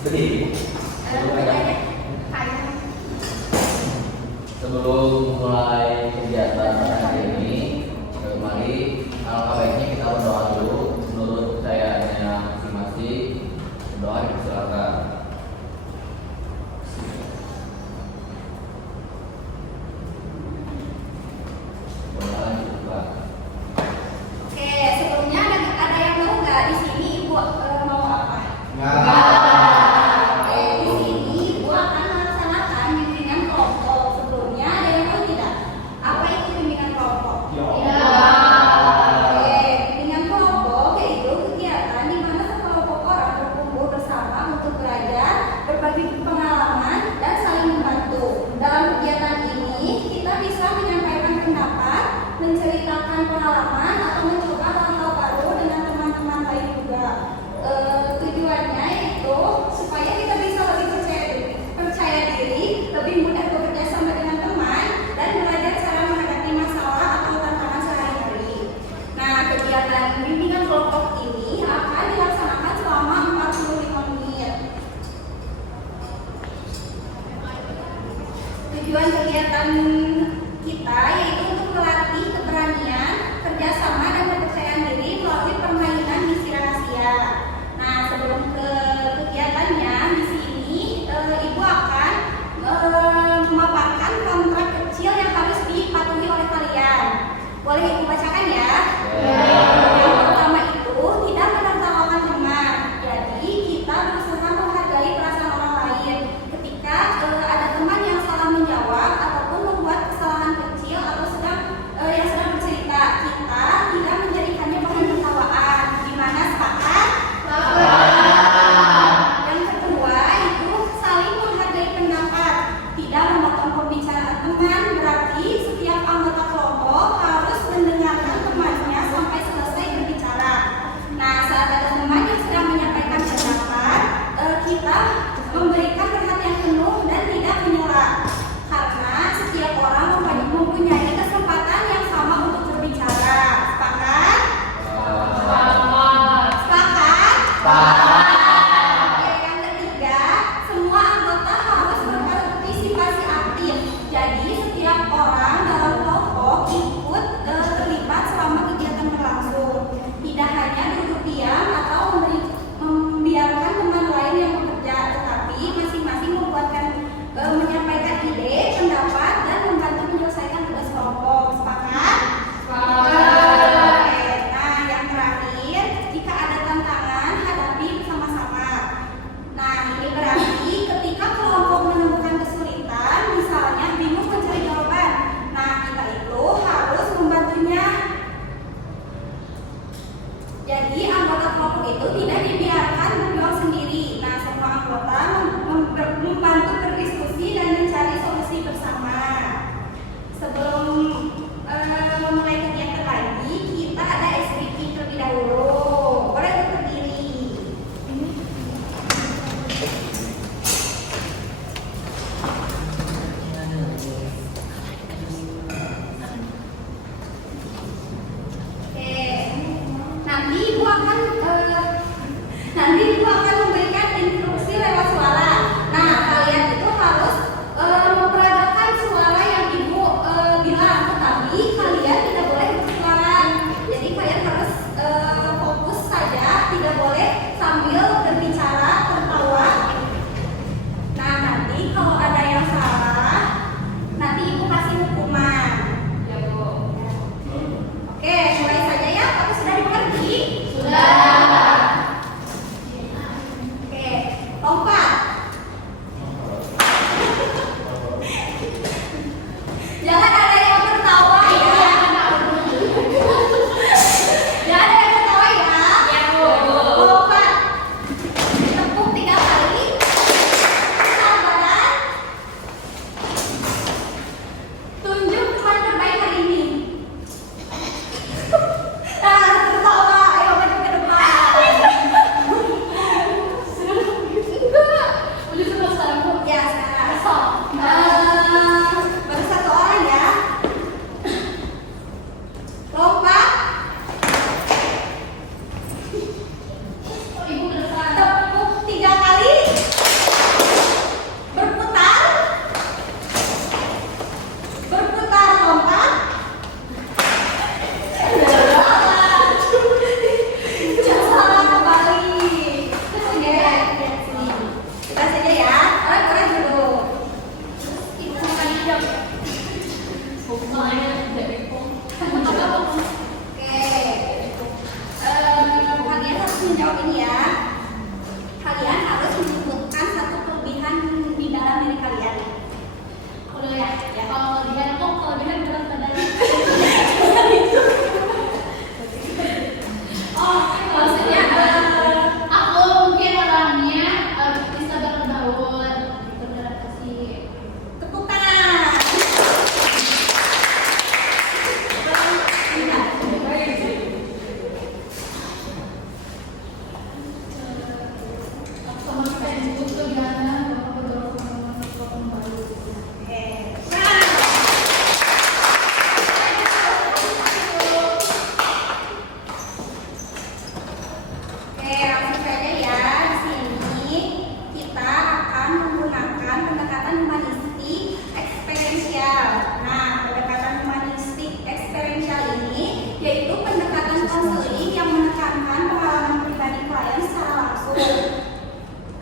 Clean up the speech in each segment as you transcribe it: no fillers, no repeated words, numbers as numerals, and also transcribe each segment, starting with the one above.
Berdiri. Sebelum mulai kegiatan pada hari ini, mari alangkah baiknya kita berdoa dulu menurut kepercayaannya masing-masing. Doa dipersilakan. Oke, sebelumnya ada yang tahu nggak di sini ibu mau apa? Nggak. Oke, di sini ibu akan melaksanakan bimbingan kelompok. Sebelumnya ada yang tahu tidak? Apa itu bimbingan kelompok? Ya. Oke, bimbingan kelompok yaitu kegiatan di mana sekelompok orang berkumpul bersama untuk belajar, berbagi pengalaman, dan saling membantu. Dalam kegiatan ini kita bisa menyampaikan pendapat, menceritakan pengalaman, atau mencoba hal-hal baru dengan teman-teman lain juga. Tujuannya itu supaya kita bisa lebih percaya diri, lebih mudah bekerja sama dengan teman, dan belajar cara menghadapi masalah atau tantangan sehari-hari. Nah, kegiatan bimbingan kelompok ini akan dilaksanakan selama 45 menit. Tujuan kegiatan kita yaitu untuk melatih keberanian, kerjasama, dan kepercayaan diri melalui permainan misi rahasia. Nah, sebelum ke kegiatannya, misi ini ibu akan memaparkan kontrak kecil yang harus dipatuhi oleh kalian. Boleh ibu bacakan ya? Yang pertama itu tidak menertawakan teman. Jadi kita berusaha menghargai perasaan orang lain. Ketika ada teman yang salah menjawab ataupun membuat kesalahan kecil atau yang sedang bercerita, kita tidak menjadikannya bahan tertawaan. Gimana, sepakat? Yang kedua itu saling menghargai pendapat, tidak memotong pembicaraan teman. Berarti setiap anggota kelompok harus mendengarkan temannya sampai selesai berbicara. Nah, saat ada teman yang sedang menyampaikan pendapat, kita memberikan perhatian penuh dan tidak menyerah, karena setiap orang mempunyai kesempatan yang sama untuk berbicara. Sepakat? Sepakat? Oke, yang ketiga, semua anggota harus berpartisipasi aktif. Jadi setiap orang dalam kelompok ikut terlibat selama kegiatan berlangsung. Tidak hanya duduk diam atau membiarkan teman lain yang bekerja, tetapi masing-masing menyampaikan ide, pendapat, dan membantu menyelesaikan tugas kelompok. Sepakat? Oke. Nah, yang terakhir, jika ada tantangan, hadapi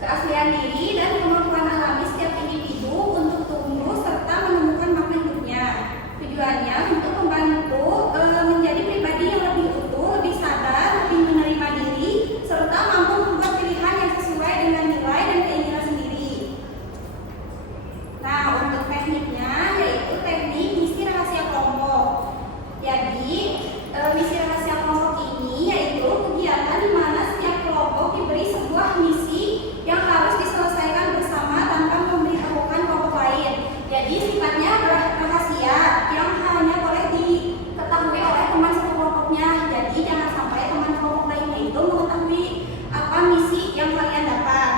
keaslian diri dan kemampuan alami setiap individu untuk tumbuh serta menemukan makna hidupnya. Tujuannya untuk membantu menjadi pribadi yang lebih utuh, lebih sadar, lebih menerima diri, serta mampu membuat pilihan yang sesuai dengan nilai dan keinginan sendiri. Nah, untuk tekniknya yaitu teknik misi rahasia kelompok. Jadi, misi rahasia kelompok ini yaitu kegiatan di mana setiap kelompok diberi sebuah misi yang harus diselesaikan bersama tanpa memberitahukan kelompok lain. Jadi sifatnya rahasia yang hanya boleh diketahui oleh teman satu kelompoknya. Jadi jangan sampai teman kelompok lainnya itu mengetahui apa misi yang kalian dapat.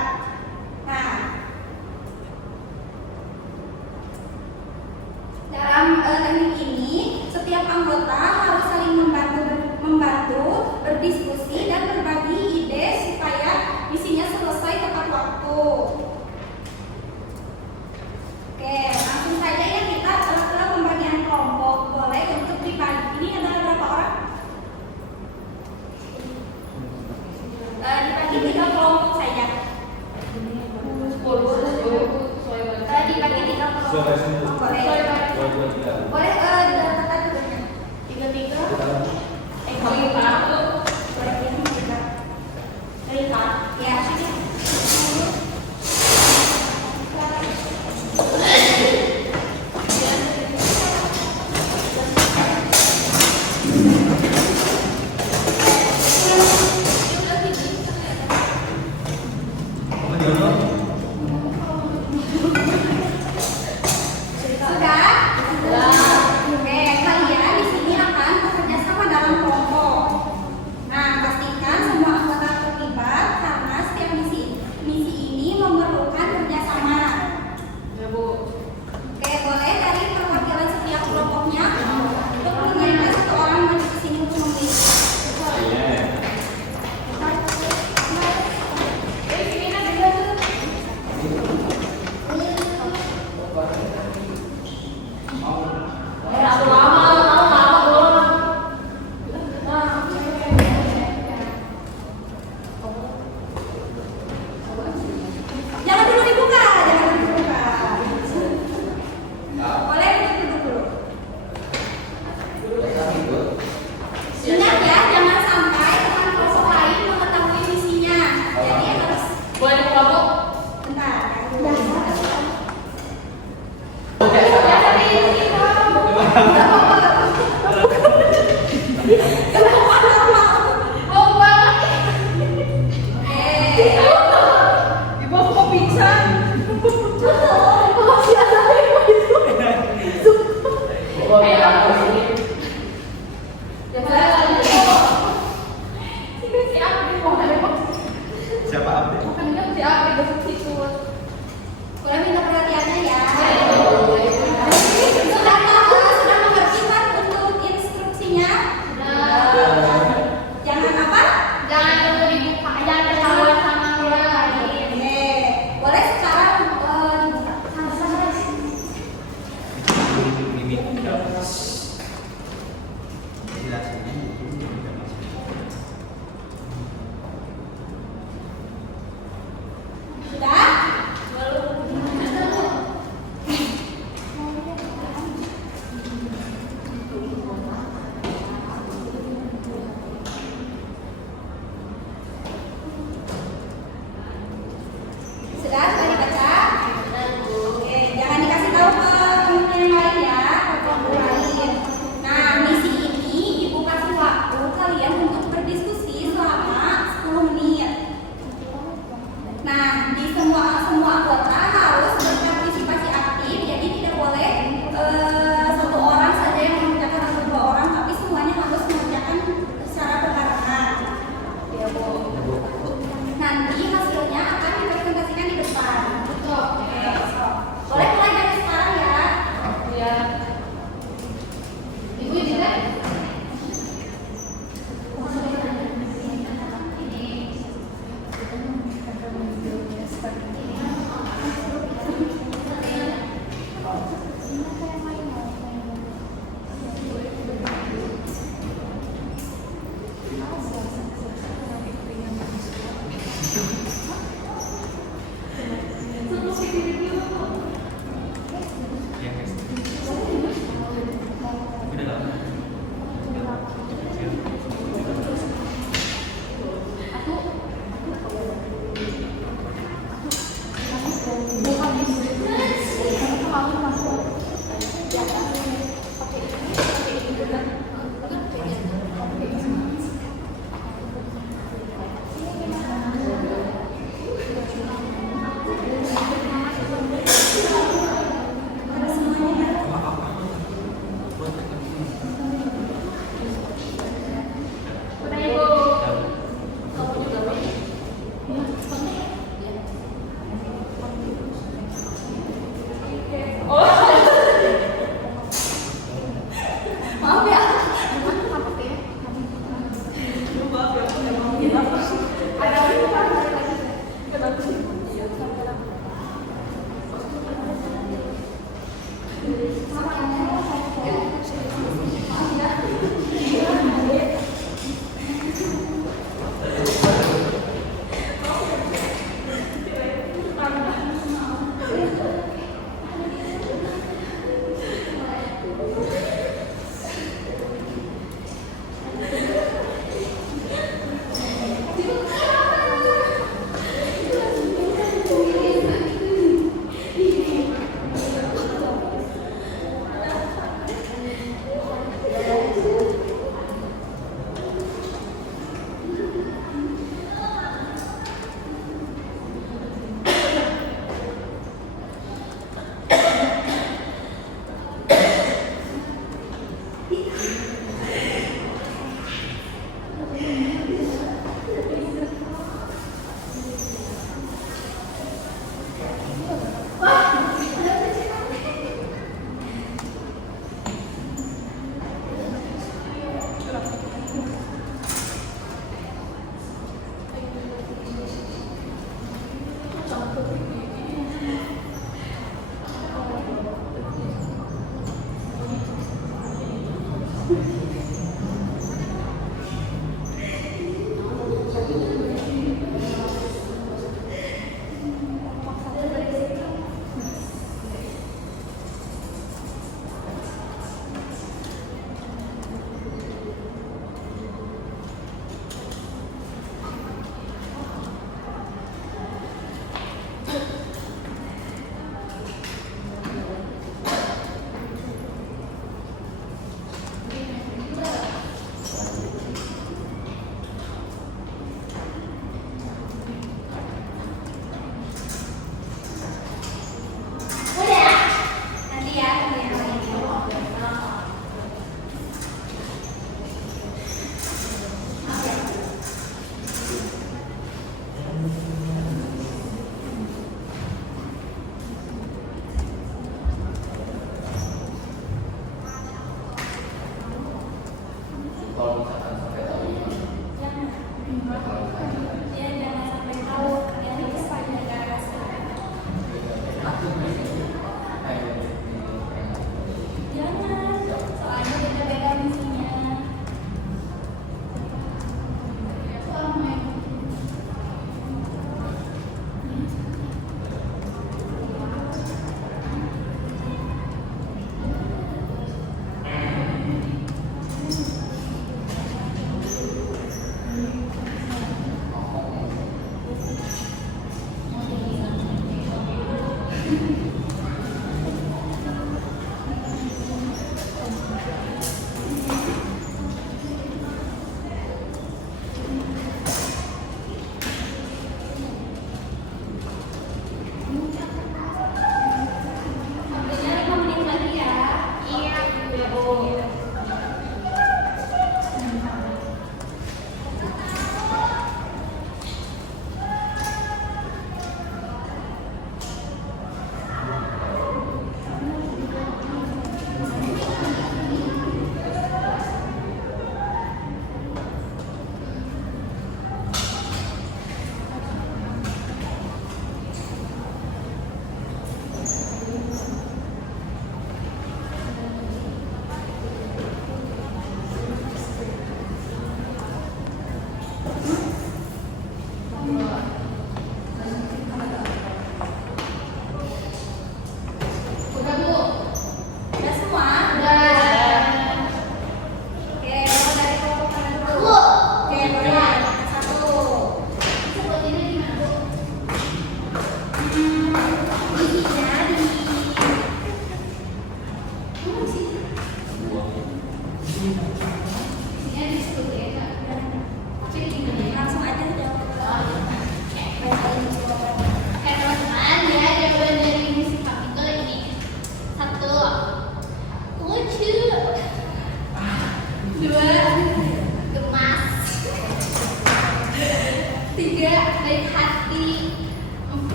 Nah, dalam teknik ini setiap anggota harus saling membantu, berdiskusi dan berbagi ide supaya misinya selesai tepat waktu. Oke, langsung saja ya kita ke pembagian kelompok. Boleh untuk dibagi. Ini ada berapa orang? Dibagi 3 kelompok saja. Dibagi 3 kelompok. Boleh. Boleh data tugasnya. 3. Boleh ya. Maaf ya. Kalau misalkan sampai tahu Ya jangan sampai tahu ya ini supaya negara jangan soalnya beda-beda misinya. Waktunya 5 menit lagi ya. Iya, Bu.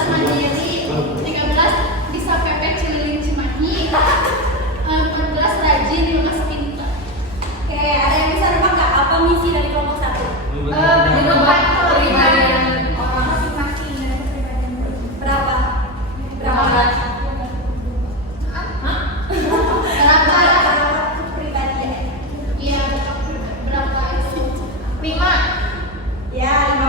12 Mandiri, 13 bisa pepet Cililin Cimahi, 14 rajin, 15 pintar. Oke, ada yang bisa nebak nggak apa misi dari kelompok 1? Menyebabkan kepribadian orang. Masing-masing dari kepribadian. Berapa? Berapa? Berapa kepribadian? Iya, berapa itu? 5. Ya, 5.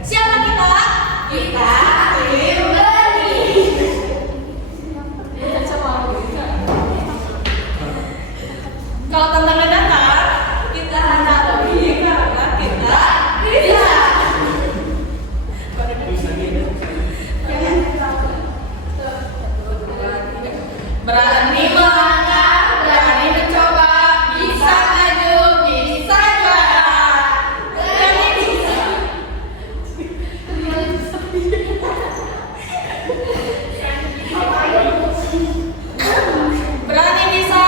Siapa kita? Kita tim Berani. Kalau tantangan datang, kita hadapi karena kita bisa. Berani melangkah, berani mencoba, bisa maju, bisa juara. Berani bisa. Berani bisa,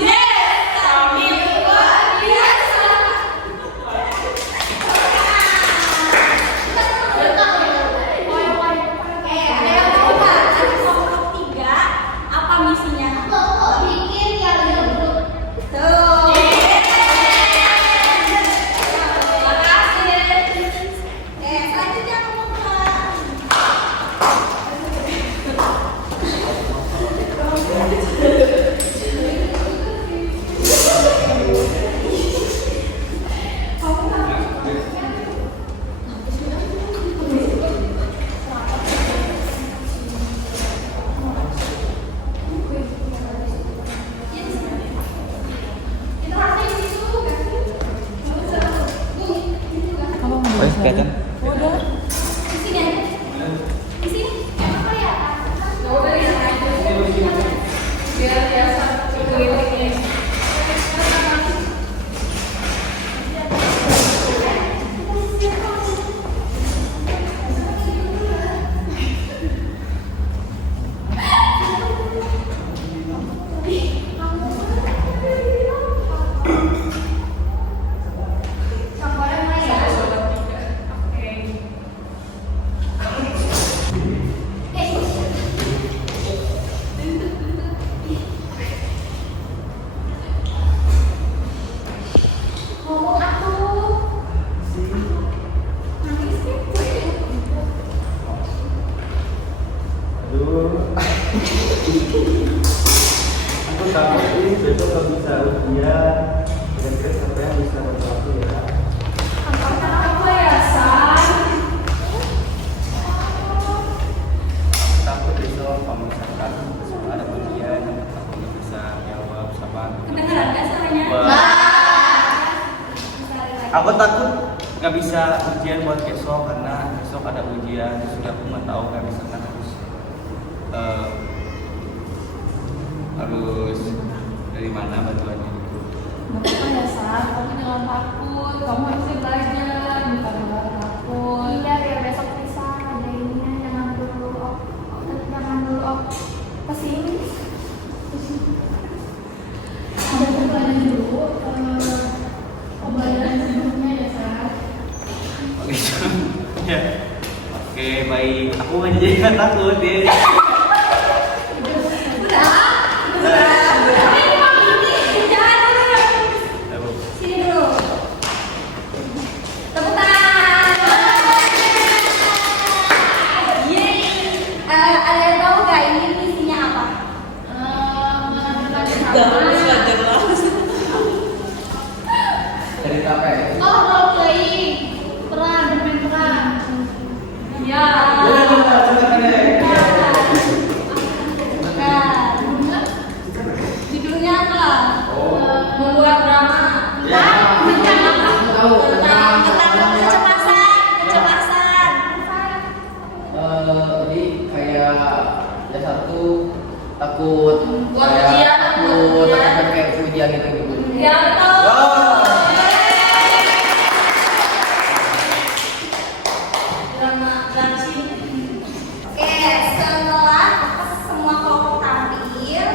yes, kami luar biasa. Ada yang tahu nggak dari kelompok 3 apa misinya? Bikin dialog grup. Tuh. Makasih. Selanjutnya kelompok 2. Kelihatan? Di sini aja. Di sini. Emang kelihatan? Biar biasa keliling. Gambarnya mana ya? Ngomong atuh. Nangis sih. Aduh, aku takut ini besok nggak bisa ujian. Kira-kira siapa yang bisa bantu ya? Angkatan apa ya, San? Takut besok kalau misalkan besok ada ujian, aku nggak bisa jawab sama. Kedengeran nggak suaranya? Aku takut nggak bisa ujian buat besok karena besok ada ujian. Sudah aku nggak tahu kayak misalkan harus dari mana bantuannya. Nggak apa-apa ya, San. Kamu jangan takut. Kamu harusnya belajar, bukan malah takut. Iya, biar besok bisa ada ininya. Jangan dulu pesimis. Ada pembelajaran dulu. Pembelajaran sebelumnya ya, San. Oke, ya. Oke, baik. Aku aja jadi nggak takut ya. Sini dulu. Tepuk tangan. Yeay. Ada yang tahu nggak ini misinya apa? tuh takut Buat kayak ujian, takut buat ujian. takut kayak ujian gitu. Ya betul. Drama dancing. Oke, setelah semua kelompok tampil,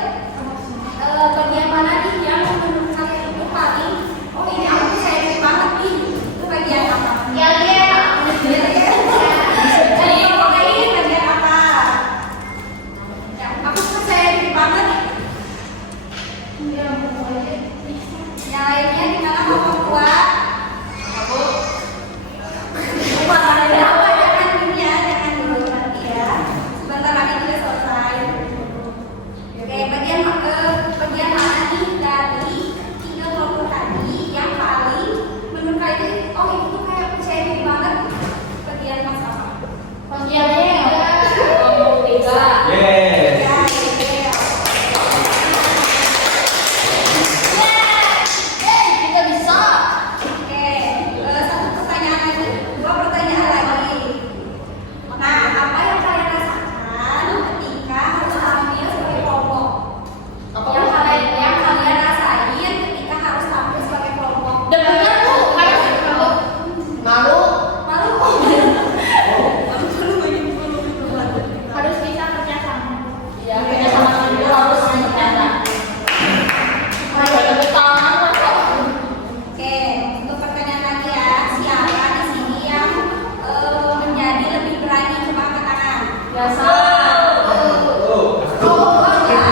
bagian mana nih yang menurut kalian itu paling, oh ini aku percaya banget nih, itu bagian apa? Ya. Jadi kelompok ini bagian apa? Ya, aku percaya diri banget. Yang lainnya gimana kamu kuat? Jangan dulu ya, jangan dulu nanti ya. Sebentar lagi juga selesai. Oke, bagian mana nih dari 3 kelompok tadi yang paling menurut kalian oh itu tuh kayak percaya diri banget. Bagian mas apa? Bagiannya kelompok 3. Yes. Ya, Kita bisa. Oke, satu pertanyaan lagi, 2 pertanyaan lagi. Nah, apa yang kalian rasakan ketika harus tampil sebagai kelompok? Yang kalian rasain ketika harus tampil sebagai kelompok? Deg-degan tuh kayak malu. Malu? Harus bisa kerja sama. Ya, kerja sama dulu harus bercanda. Tepuk tangan lah kok. Oke, untuk pertanyaan lagi ya, siapa di sini yang menjadi lebih berani? Coba angkat tangan. Biasa. Oh, ya.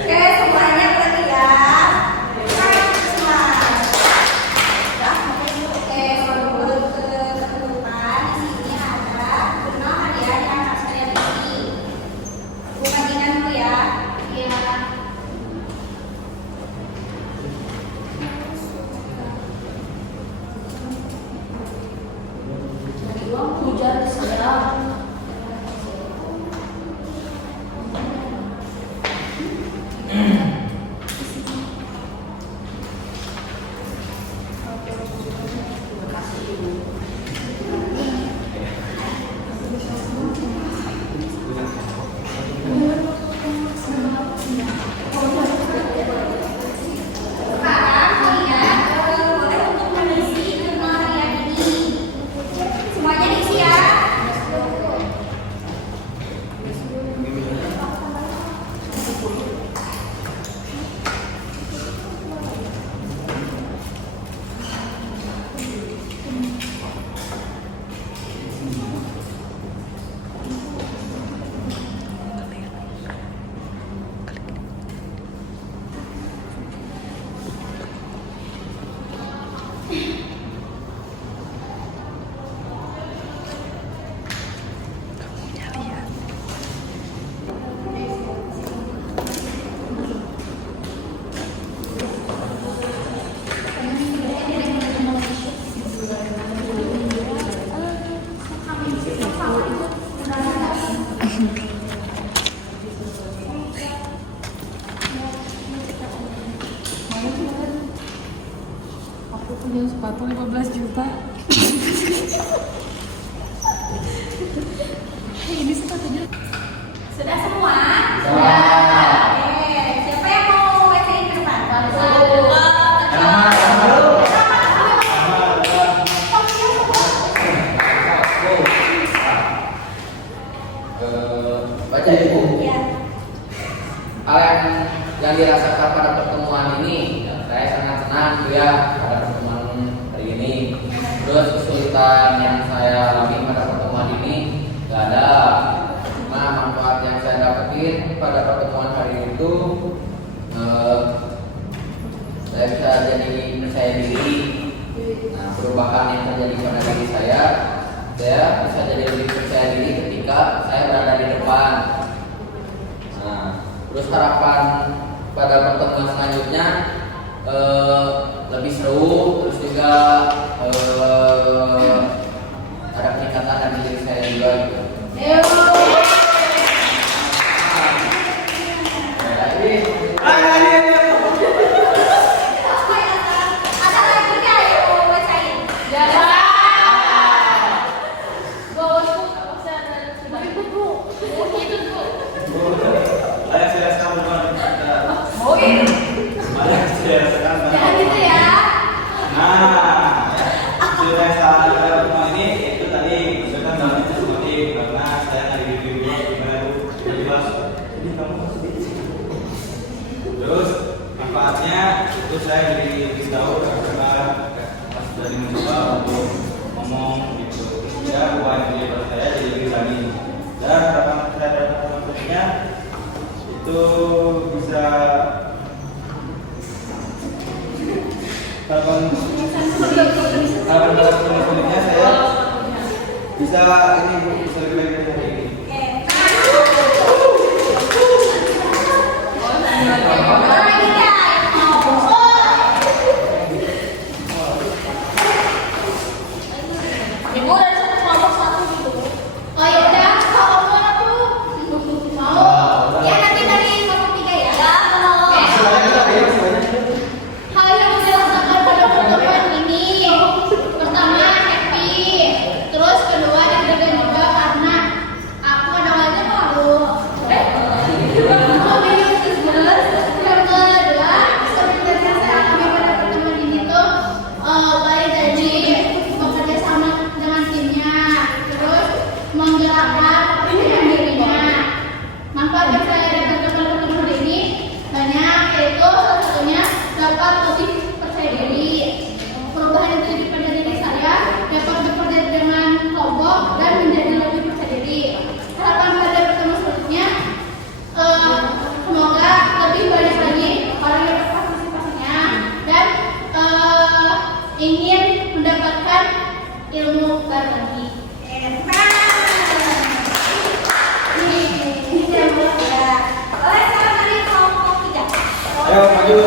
Oke, semuanya berarti ya. Semangat. Ya, oke, sebelum ke ketutupan di sini ada jurnal hadiah yang harus kalian isi. Bu Madina dulu ya. Iya. Dari uang hujan saya. Sekarang kalian boleh untuk mengisi jurnal harian ini. Semuanya diisi ya. Aku punya sepatu 15 juta. Ini sepatunya. Sudah semua? Sudah. Oke, siapa yang mau bacain ke depan? Baca ibu. Ya. Hal yang dirasakan pada pertemuan ini, saya sangat senang gitu ya pada pertemuan hari ini. Terus kesulitan yang saya alami pada pertemuan ini gak ada. Cuma manfaat yang saya dapetin pada pertemuan hari ini itu saya bisa jadi percaya diri. Nah, perubahan yang terjadi pada diri saya bisa jadi lebih percaya diri ketika saya berada di depan. Nah, terus harapan pada pertemuan selanjutnya lebih seru, terus juga ada peningkatan dari diri saya juga gitu. Ada lagi nggak yang mau bacain? Bawahku masih ada 9.000 bu. Itu saya jadi tahu karena sudah mencoba untuk ngomong gitu. Ya, bukan jadi saya jadi lebih berani. Dan harapan saya dan teman-temannya itu bisa harapan teman-temannya saya bisa ini bisa lebih baik dari hari ini. Ibu dari satu kelompok satu gitu. Oh ya udah, kalau mau aku mau. Ya nanti dari kelompok 3 ya. Hal yang dirasakan pada pertemuan ini, pertama happy, terus kedua deg-degan juga karena aku awalnya malu. Yang kedua, seperti yang saya alami pada pertemuan ini tuh baik dari bekerja sama dengan timnya, terus menggerakkan dirinya. Manfaat yang saya dapatkan pada pertemuan ini banyak, yaitu salah satunya dapat lebih percaya diri. Perubahan yang terjadi pada diri saya dapat bekerja dengan kelompok dan menjadi lebih percaya diri. Harapan pada pertemuan selanjutnya, semoga lebih banyak lagi orang yang berpartisipasinya dan ingin mendapatkan ilmu baru lagi. Oleh sekarang dari kelompok 3. Ayo maju.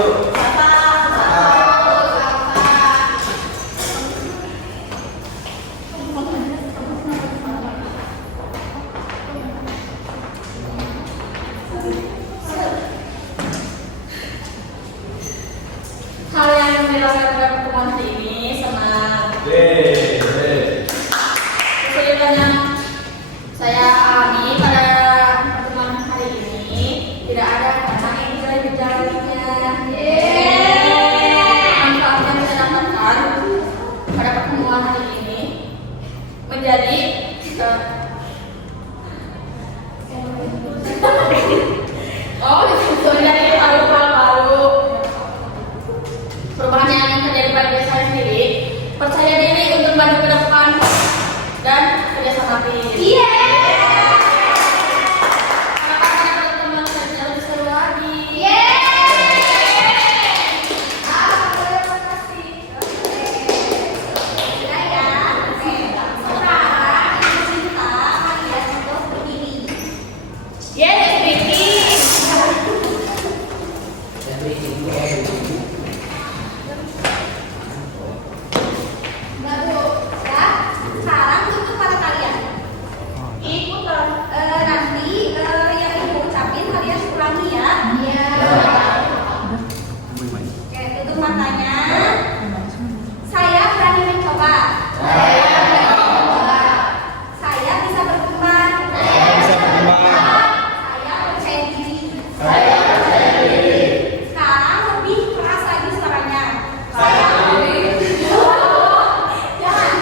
Hal yang dirasakan pada pertemuan hari ini senang. Kesulitan yang saya alami pada pertemuan hari ini tidak ada karena yang tidak dijalaninya. Manfaat yang saya dapatkan pada pertemuan hari ini menjadi menjadi hal-hal baru. Perubahan yang terjadi pada diri saya sendiri, percaya diri untuk maju ke depan dan kerjasama tim. Harapan pada pertemuan selanjutnya lebih seru lagi. Terima kasih. Sudah ya. Sekarang minta kalian untuk berdiri. Berdiri. Ya, sekarang tutup mata kalian. Ikut nanti yang ibu ucapin kalian ulangi ya. Oke, tutup matanya. Saya berani mencoba. Saya bisa berkembang. Saya percaya diri. Sekarang lebih keras lagi suaranya. Jangan.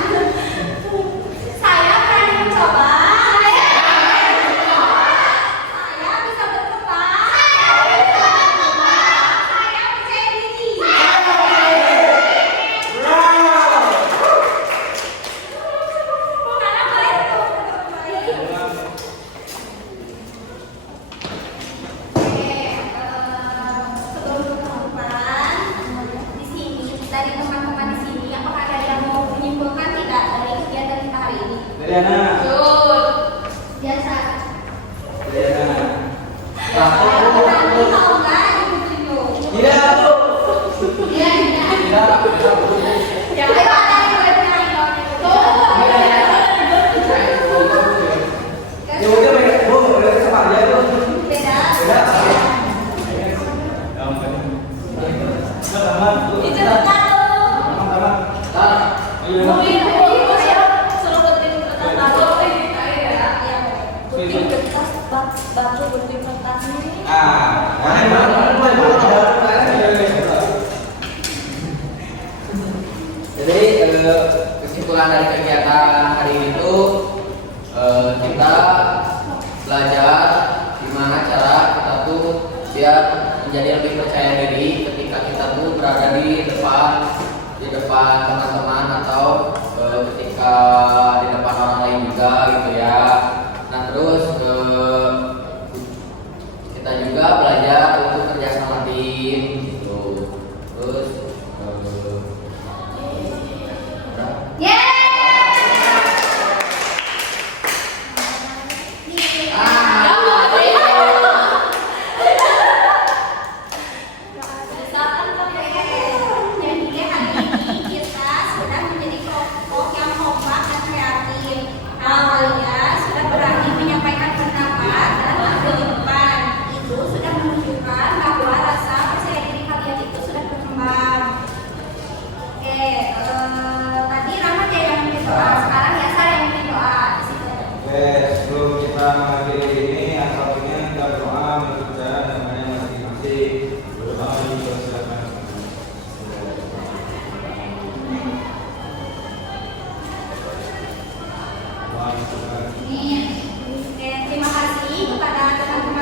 Saya berani mencoba. Saya bisa berkembang. Saya percaya diri. Karena kalian tuh sebelum penutupan di sini dari teman-teman di sini, apakah ada yang mau menyimpulkan tidak dari kegiatan kita hari ini? Dariana. Biasa. Dariana. Nanti kalau enggak ditunjuk. Tidak. Iya. Ya, ayo ada yang boleh menyanyi. Ya udah mereka, udah sama aja tuh. Beda. Diceritakan dulu. Suruh penting batu penting kertas. Jadi kesimpulan dari kegiatan hari ini itu kita belajar gimana cara kita tuh biar menjadi lebih percaya diri ketika kita tuh berada di depan teman-teman atau ketika di depan orang lain juga gitu ya. Nah terus kita juga belajar untuk kerja sama tim gitu. Terus Jadi hari ini kita sudah menjadi kelompok yang kompak dan kreatif. Nah, kalian sudah berani menyampaikan pendapat dan tampil di depan. Itu sudah menunjukkan bahwa rasa percaya diri kalian itu sudah berkembang. Oke, tadi Rahmat ya yang memimpin doa. Sekarang ya saya yang memimpin doa. Di situ. Oke, sebelum kita mengakhiri ini, asalnya kita berdoa menutup jalan dan banyak masing-masing. Berdoa dipersilakan. Oke, terima kasih kepada teman-teman